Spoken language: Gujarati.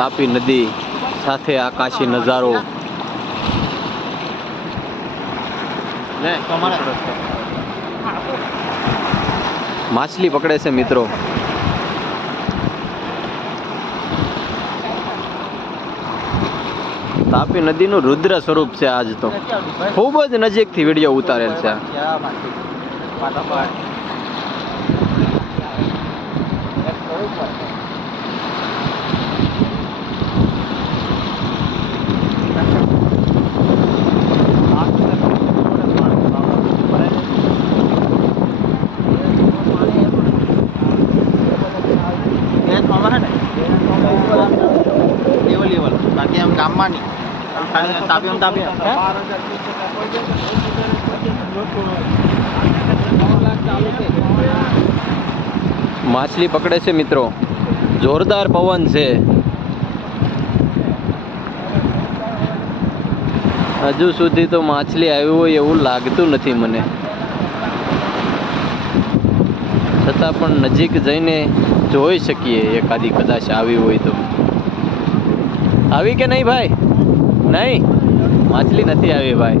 તાપી નદી સાથે આકાશી નજારો. માછલી પકડે છે મિત્રો. તાપી નદીનું રુદ્ર સ્વરૂપ છે આજ તો. ખૂબ જ નજીકથી વીડિયો ઉતારેલ છે બાકી આમ ગામમાં નહીં માછલી પકડે છે મિત્રો. જોરદાર પવન છે. હજુ સુધી તો માછલી આવી હોય એવું લાગતું નથી મને. છતાં પણ નજીક જઈને જોઈ શકીએ એકાદી કદાચ આવી હોય તો. આવી કે નહીં ભાઈ? નહીં. માછલી નથી આવી ભાઈ.